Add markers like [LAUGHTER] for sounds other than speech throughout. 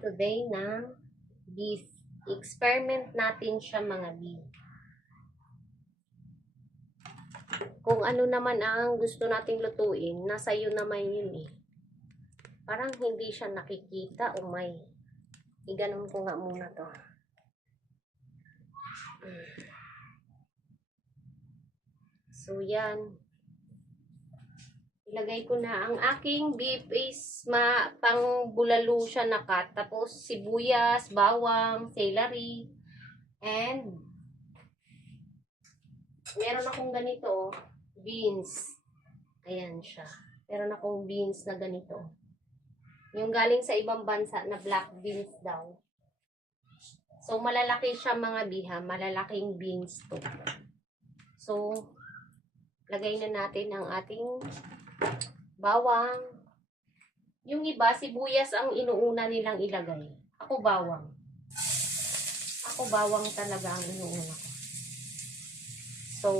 today ng beef. Experiment natin siya mga beef. Kung ano naman ang gusto nating lutuin, nasa iyo naman yun eh. Parang hindi siya nakikita o may. Iganon ko nga muna to. So, yan. Ilagay ko na ang aking beef is ma pang bulalo siya na cut. Tapos sibuyas, bawang, celery, and meron akong ganito, beans. Ayan siya. Meron akong beans na ganito. Yung galing sa ibang bansa na black beans daw. So, malalaki siya mga biha. Malalaking beans to. So, lagay na natin ang ating bawang. Yung iba, sibuyas ang inuuna nilang ilagay. Ako bawang. Ako bawang talaga ang inuuna ko. So,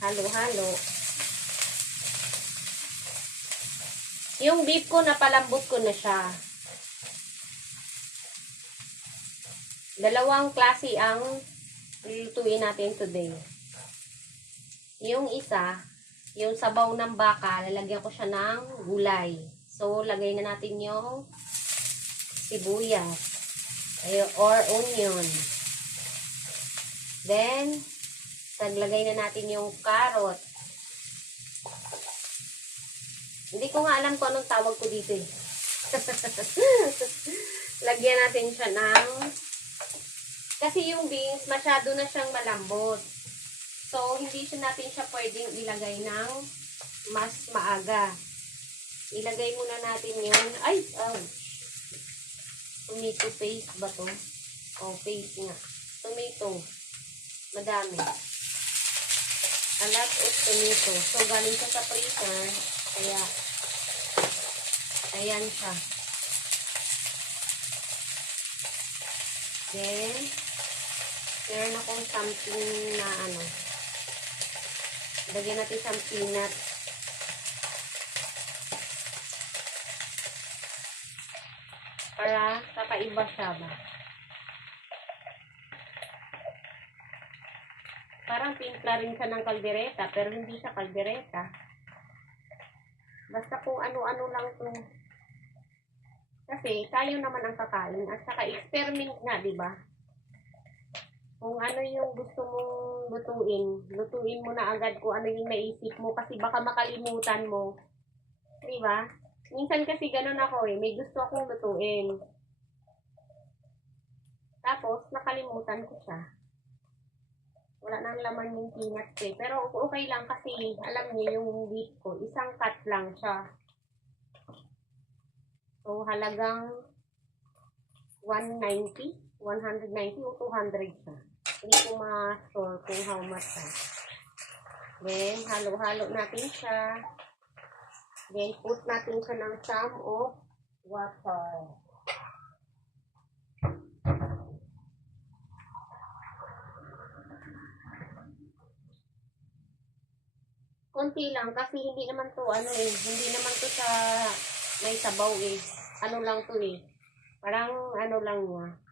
halo-halo. Yung beef ko, napalambot ko na siya. Dalawang klase ang lutuin natin today. Yung isa, yung sabaw ng baka, lalagyan ko siya ng gulay. So, lagay na natin yung sibuyas ay, or onion. Then, taglagay na natin yung carrot. Hindi ko nga alam kung anong tawag ko dito eh. [LAUGHS] Lagyan natin siya ng kasi yung beans, masyado na siyang malambot. So, hindi siya natin siya pwedeng ilagay ng mas maaga. Ilagay muna natin yung, ay, ouch. Tomato paste ba to? Oh, paste nga. Tomato. Madami. A lot of tomato. So, galing siya sa freezer. Kaya, ayan siya. Then, meron akong something na ano, lagyan natin siyang peanut. Para kakaiba siya ba? Parang pimpla rin siya ng kaldereta, pero hindi siya kaldereta. Basta kung ano-ano lang to. Kasi tayo naman ang kakain at saka experiment nga, di ba? Kung ano yung gusto mong lutuin, lutuin mo na agad kung ano yung naisip mo kasi baka makalimutan mo. Di ba? Minsan kasi ganun ako eh, may gusto akong lutuin. Tapos, nakalimutan ko siya. Wala nang laman yung peanuts eh. Pero okay lang kasi alam niyo yung beef ko, isang cut lang siya. So, halagang 190, 190 o 200 siya. Hindi ko ma-store kung how much siya. Then, halo-halo natin siya. Then, put natin siya ng some of water. Konti lang kasi hindi naman to ano eh, hindi naman to sa may sabaw eh. Ano lang to eh. Parang ano lang niya.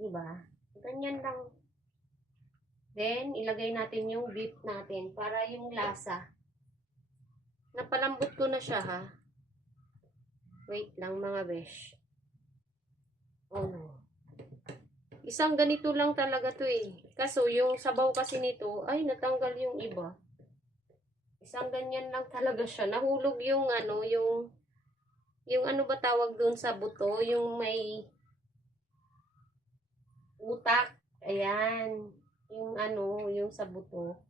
Di ba? Ganyan lang. Then, ilagay natin yung beef natin para yung lasa. Napalambot ko na siya ha. Wait lang mga besh. Oh no. Isang ganito lang talaga to eh. Kaso yung sabaw kasi nito, ay natanggal yung iba. Isang ganyan lang talaga siya. Nahulog yung ano, yung yung ano ba tawag doon sa buto, yung may utak. Ayan. Yung ano, yung sa buto.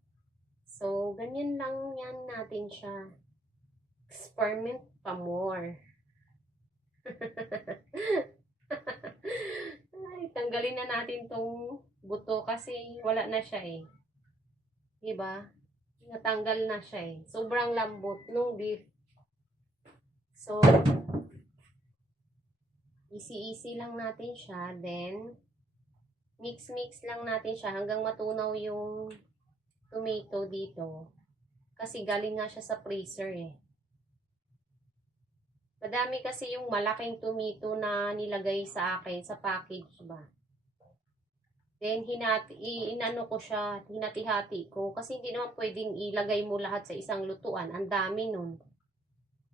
So, ganyan lang yan natin siya. Experiment pa more. [LAUGHS] Ay, tanggalin na natin tong buto kasi wala na siya eh. Diba? Natanggal na siya eh. Sobrang lambot nung beef. So, easy-easy lang natin siya. Then, mix-mix lang natin siya hanggang matunaw yung tomato dito. Kasi galing nga siya sa freezer eh. Madami kasi yung malaking tomato na nilagay sa akin sa package ba. Then, hinati, inano ko siya, hinati-hati ko. Kasi hindi naman pwedeng ilagay mo lahat sa isang lutuan. Ang dami nun.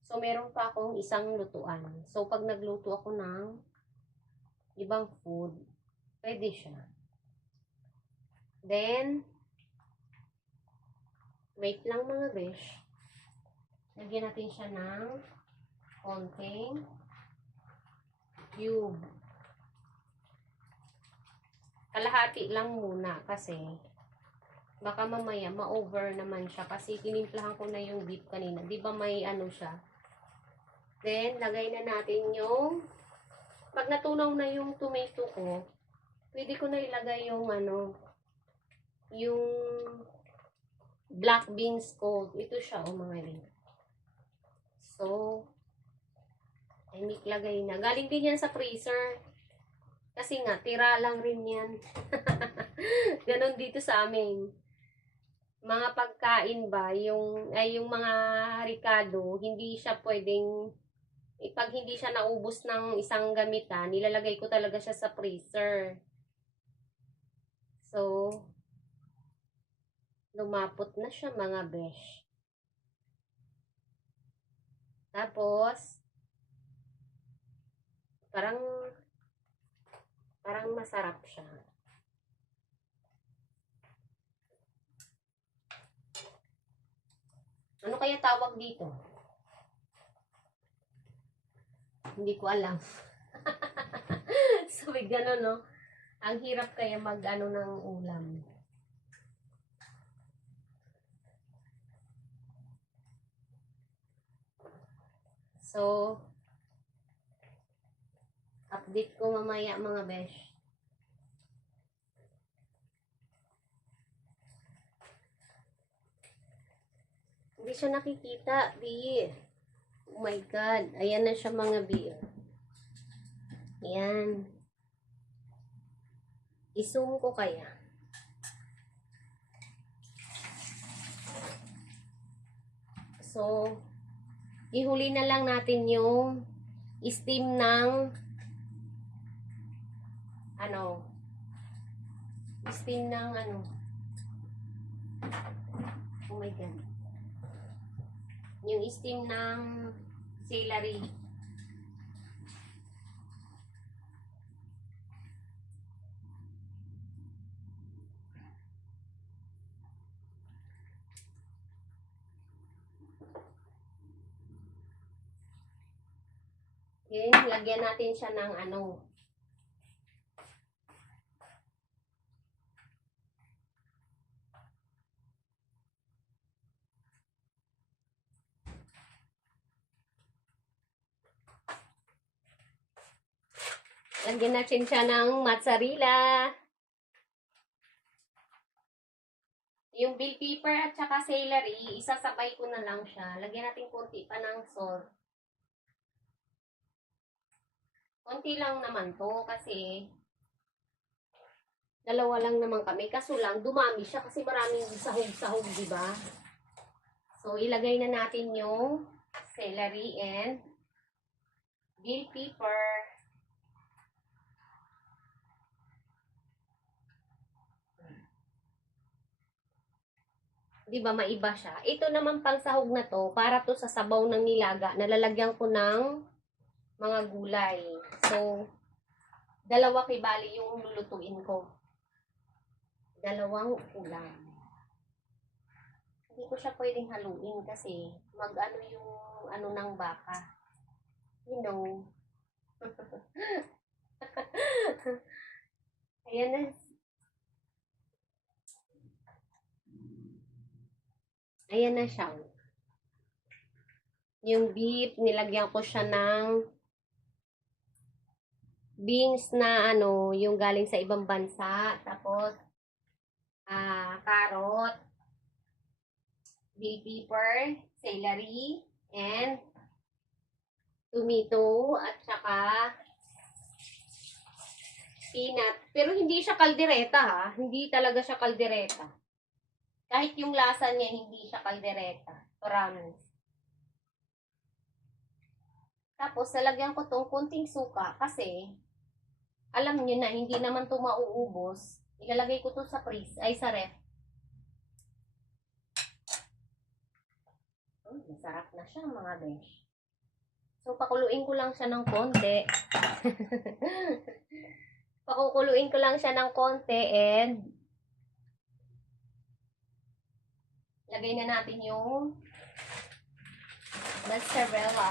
So, meron pa akong isang lutuan. So, pag nagluto ako ng ibang food, pwede siya. Then, wait lang mga besh. Lagyan natin siya ng konting cube. Kalahati lang muna kasi baka mamaya ma-over naman siya kasi tinimplahan ko na yung beef kanina. Di ba may ano siya? Then, lagay na natin yung pag natunaw na yung tomato ko, pwede ko na ilagay yung ano, yung black beans ko. Ito siya, oh mga rin. So, ay lagay na. Galing din yan sa freezer. Kasi nga, tira lang rin yan. [LAUGHS] Ganon dito sa amin. Mga pagkain ba, yung, ay yung mga ricado, hindi siya pwedeng, eh, pag hindi siya naubos ng isang gamitan, nilalagay ko talaga siya sa freezer. So, lumapot na siya mga besh. Tapos, parang, parang masarap siya. Ano kaya tawag dito? Hindi ko alam. [LAUGHS] so, may ganun, no? Ang hirap kaya mag-ano ng ulam. So, update ko mamaya mga besh. Hindi siya nakikita, B. Oh my God. Ayan na siya mga B. Ayan. I-zoom ko kaya. So, ihuli na lang natin yung steam ng ano steam ng ano. Oh my god. Yung steam ng celery Yun, lagyan natin siya ng ano. Lagyan natin siya ng mozzarella. Yung bell pepper at saka celery, isasabay ko na lang siya. Lagyan natin konti pa ng salt. Konti lang naman to kasi dalawa lang naman kami. Kaso lang, dumami siya kasi maraming sahog-sahog, di ba? So, ilagay na natin yung celery and bell pepper. Di ba maiba siya? Ito naman pang sahog na to, para to sa sabaw ng nilaga. Nalalagyan ko ng mga gulay. So, dalawa kay bali yung lulutuin ko. Dalawang ulam. Hindi ko siya pwedeng haluin kasi mag-ano yung ano ng baka. You know. [LAUGHS] Ayan na. Ayan na siya. Yung beef, nilagyan ko siya ng beans na ano, yung galing sa ibang bansa. Tapos, ah, carrot, bell pepper, celery, and tomato, at saka peanut. Pero hindi siya kaldereta ha. Hindi talaga siya kaldereta. Kahit yung lasa niya, hindi siya kaldereta. Promise. Tapos, lalagyan ko tong kunting suka kasi alam nyo na, hindi naman to mauubos. Ilalagay ko to sa freeze, ay sa ref. Hmm, masarap na siya mga besh. So, pakuluin ko lang siya ng konti. [LAUGHS] Pakukuluin ko lang siya ng konti and lagay na natin yung mozzarella.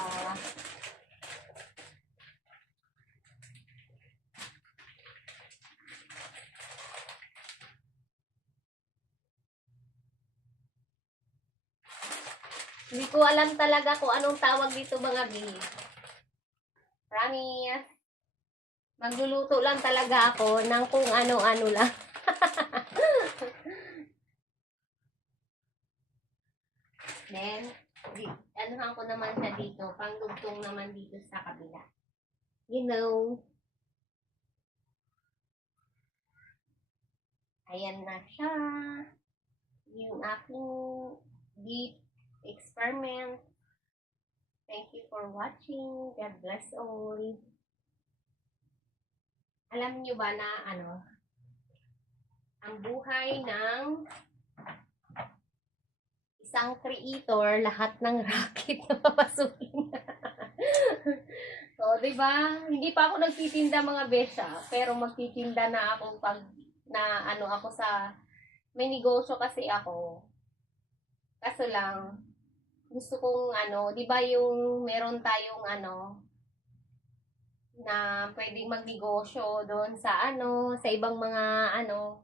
Hindi ko alam talaga kung anong tawag dito mga B. Promise. Magluluto lang talaga ako ng kung ano-ano lang. [LAUGHS] Then, di, anuhan ko naman siya dito. Pangdugtong naman dito sa kabila. You know. Ayan na siya. Yung aking deep experiment. Thank you for watching. God bless all. Alam nyo ba na ano, ang buhay ng isang creator, lahat ng [LAUGHS] racket na papasukin. [LAUGHS] so, di ba? Hindi pa ako nagtitinda mga besya, pero magtitinda na ako pag na ano ako sa may negosyo kasi ako. Kaso lang, gusto kong ano, 'di ba yung meron tayong ano na pwedeng magnegosyo doon sa ano, sa ibang mga ano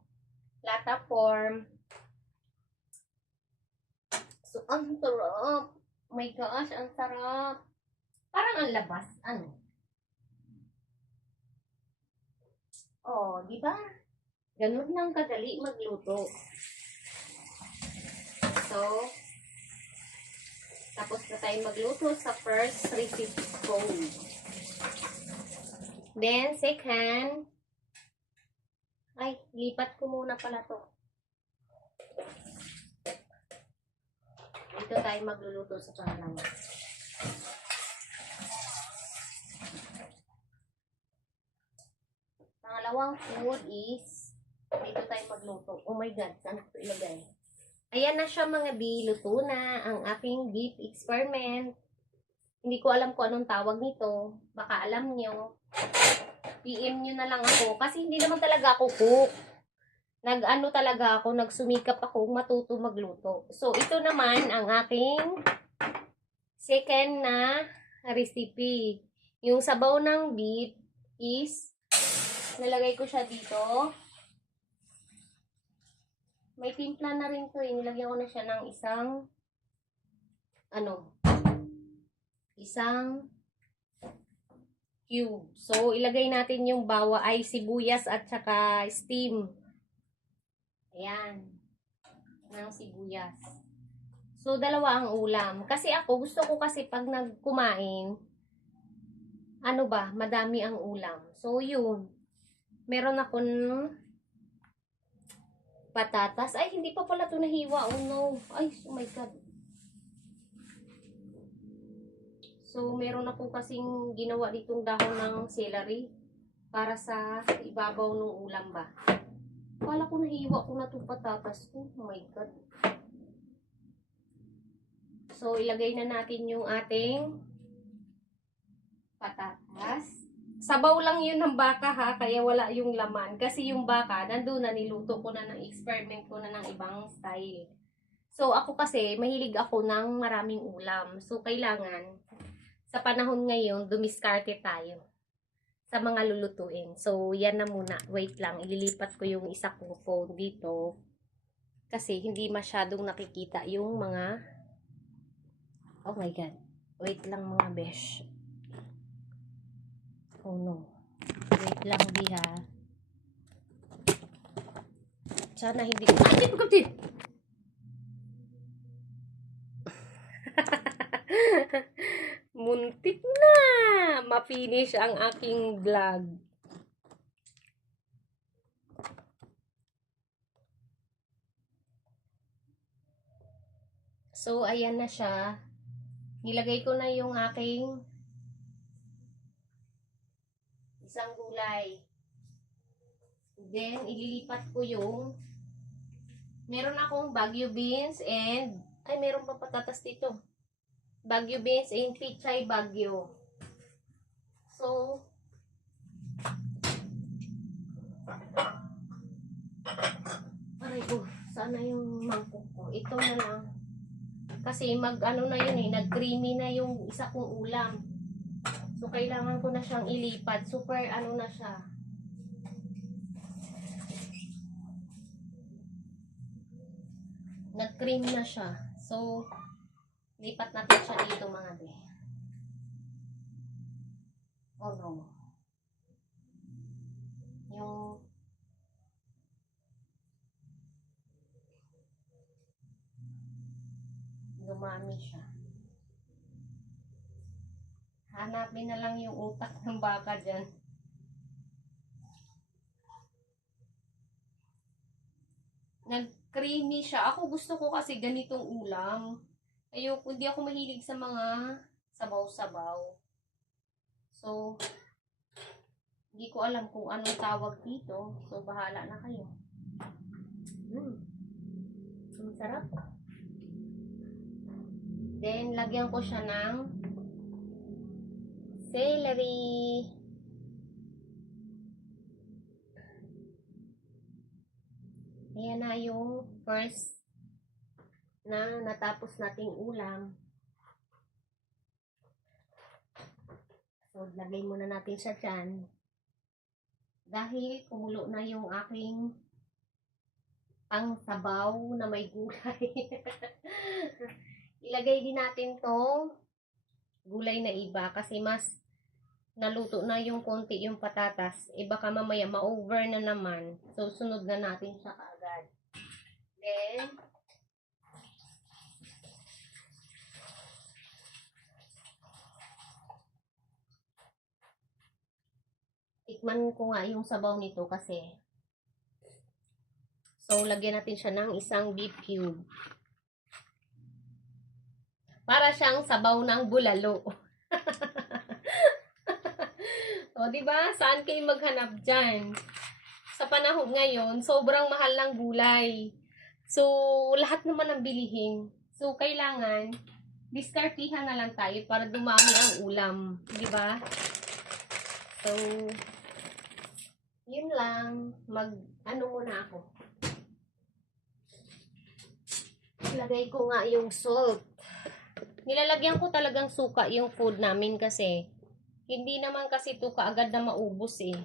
platform. So, ang sarap. Oh my gosh, ang sarap. Parang ang labas, ano? Oh, di ba? Ganun lang kadali magluto. So, tapos na tayo magluto sa first recipe ko. Then, second, ay, lipat ko muna pala to. Dito tayo magluluto sa pangalawa. Pangalawang food is, dito tayo magluto. Oh my God, saan ko ilagay? Ayan na siya mga B, luto na ang aking beef experiment. Hindi ko alam kung anong tawag nito. Baka alam nyo. PM nyo na lang ako. Kasi hindi naman talaga ako cook. Nag-ano talaga ako, nagsumikap ako matuto magluto. So, ito naman ang aking second na recipe. Yung sabaw ng beef is, nalagay ko siya dito. May timpla na rin to eh. Nilagyan ko na siya ng isang, ano, isang cube. So, ilagay natin yung bawa ay sibuyas at saka steam. Ayan. Ng sibuyas. So, dalawa ang ulam. Kasi ako, gusto ko kasi pag nagkumain, ano ba, madami ang ulam. So, yun. Meron ako patatas. Ay, hindi pa pala ito nahiwa. Oh no. Ay, oh my God. So, meron ako kasing ginawa ditong dahon ng celery para sa ibabaw ng ulam ba. Kala ko nahiwa ko na itong patatas ko. Oh my God. So, ilagay na natin yung ating patatas. Sabaw lang yun ng baka ha, kaya wala yung laman. Kasi yung baka, nandun na, niluto ko na ng experiment ko na ng ibang style. So, ako kasi, mahilig ako ng maraming ulam. So, kailangan, sa panahon ngayon, dumiskarte tayo sa mga lulutuin. So, yan na muna. Wait lang, ililipat ko yung isa kong phone dito. Kasi, hindi masyadong nakikita yung mga... Oh my God. Wait lang mga besh. Oh no. Wait lang, di ha. Sana hindi ko... Ay, pagkabdi! [LAUGHS] Muntik na! Ma-finish ang aking vlog. So, ayan na siya. Nilagay ko na yung aking Isang gulay. Then, ililipat ko yung meron akong Baguio beans and ay, meron pa patatas dito. Baguio beans and pichay Baguio. So, aray ko, sana yung mangkok ko. Ito na lang. Kasi mag ano na yun eh, nag-creamy na yung isa kong ulam. So, kailangan ko na siyang ilipat. Super ano na siya. Nag-cream na siya. So, lipat natin siya dito mga be. Oh no. Yung dumami siya. Hanapin na lang yung utak ng baka dyan. Nag-creamy siya. Ako gusto ko kasi ganitong ulam. Ayoko, hindi ako mahilig sa mga sabaw-sabaw. So, hindi ko alam kung anong tawag dito. So, bahala na kayo. Mm. Ang sarap. Then, lagyan ko siya ng celery. Ayan na yung first na natapos nating ulam. So, lagay muna natin siya dyan. Dahil kumulo na yung aking pang sabaw na may gulay. [LAUGHS] Ilagay din natin to gulay na iba kasi mas naluto na yung konti yung patatas. Eh baka mamaya ma-over na naman. So, sunod na natin siya kaagad. Then, tikman ko nga yung sabaw nito kasi so lagyan natin siya ng isang beef cube para siyang sabaw ng bulalo [LAUGHS] o di ba saan kayo maghanap dyan sa panahon ngayon sobrang mahal ng gulay so lahat naman ang bilihin so kailangan diskartihan na lang tayo para dumami ang ulam di ba so yun lang. Mag, ano muna ako. Lagay ko nga yung salt. Nilalagyan ko talagang suka yung food namin kasi hindi naman kasi ito kaagad na maubos eh.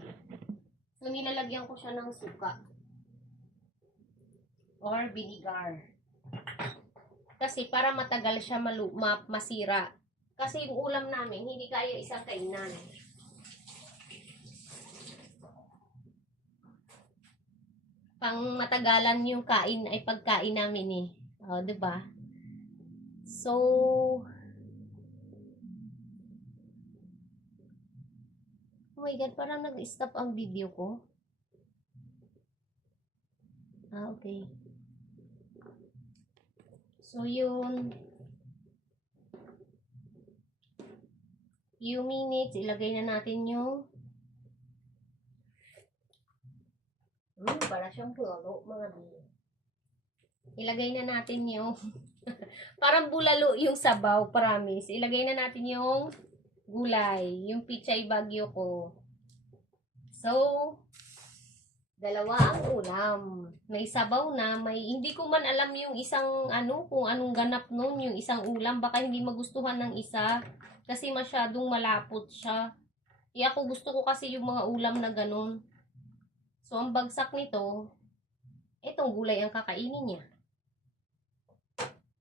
So, nilalagyan ko siya ng suka. Or vinegar. Kasi para matagal siya malu ma masira. Kasi yung ulam namin, hindi kaya isang kainan. pang matagalan yung kain ay pagkain namin eh. O, 'di ba? So my god, parang nag-stop ang video ko. Ah, okay. So, yun. Few minutes, ilagay na natin yung Hmm, para siyang bulalo, mga bi. Ilagay na natin yung [LAUGHS] parang bulalo yung sabaw, promise. Ilagay na natin yung gulay, yung pichay bagyo ko. So, dalawa ang ulam. May sabaw na, may hindi ko man alam yung isang ano, kung anong ganap nun, yung isang ulam, baka hindi magustuhan ng isa kasi masyadong malapot siya. Eh ako gusto ko kasi yung mga ulam na ganun. So, ang bagsak nito, itong gulay ang kakainin niya.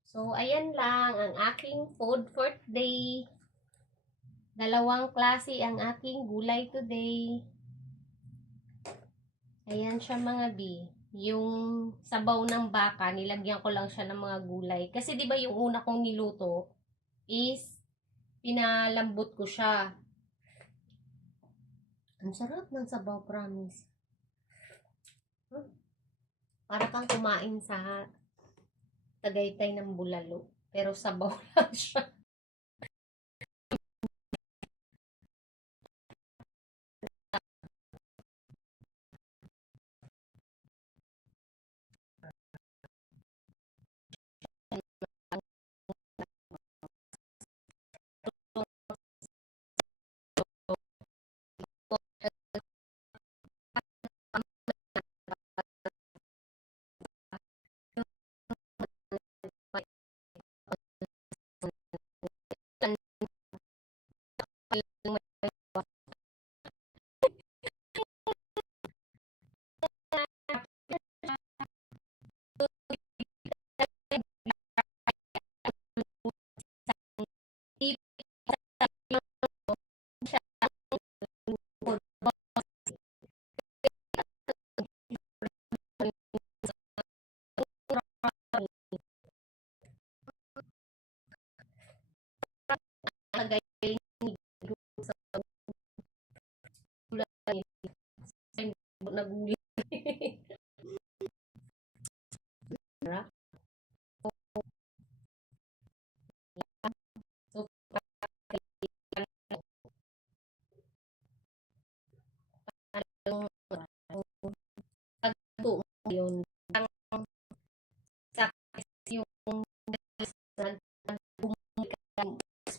So, ayan lang ang aking food for today. Dalawang klase ang aking gulay today. Ayan siya mga bi. Yung sabaw ng baka, nilagyan ko lang siya ng mga gulay. Kasi di ba yung una kong niluto is pinalambot ko siya. Ang sarap ng sabaw, promise. Hmm. Para kang kumain sa Tagaytay ng bulalo. Pero sabaw [LAUGHS] lang siya.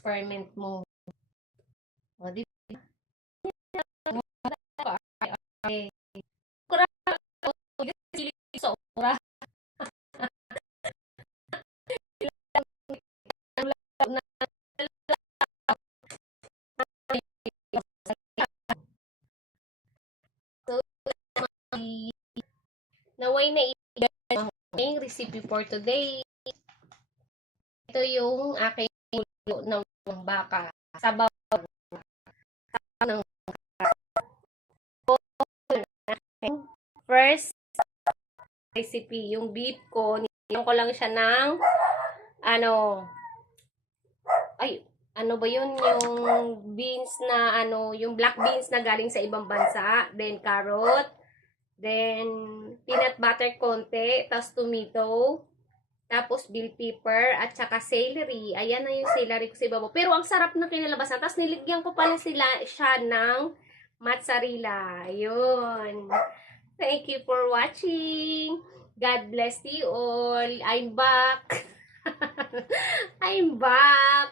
Experiment mo. O, di ba? Okay. Sa ora. Naway na yung recipe for today. Ito yung aking ng baka. Sabaw ng First recipe, yung beef ko, nilagyan ko lang siya ng ano ay ano ba yun? Yung beans na ano yung black beans na galing sa ibang bansa. Then carrot. Then peanut butter konti tapos tomato tapos bell pepper at saka celery. Ayan na yung celery ko sa ibabaw pero ang sarap na kinalabasan. Tapos niligyan ko pala sila siya ng mozzarella. Ayun. Thank you for watching. God bless you all. I'm back. [LAUGHS] I'm back.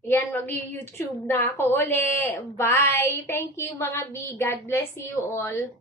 Yan, mag-YouTube na ako uli. Bye! Thank you mga B. God bless you all.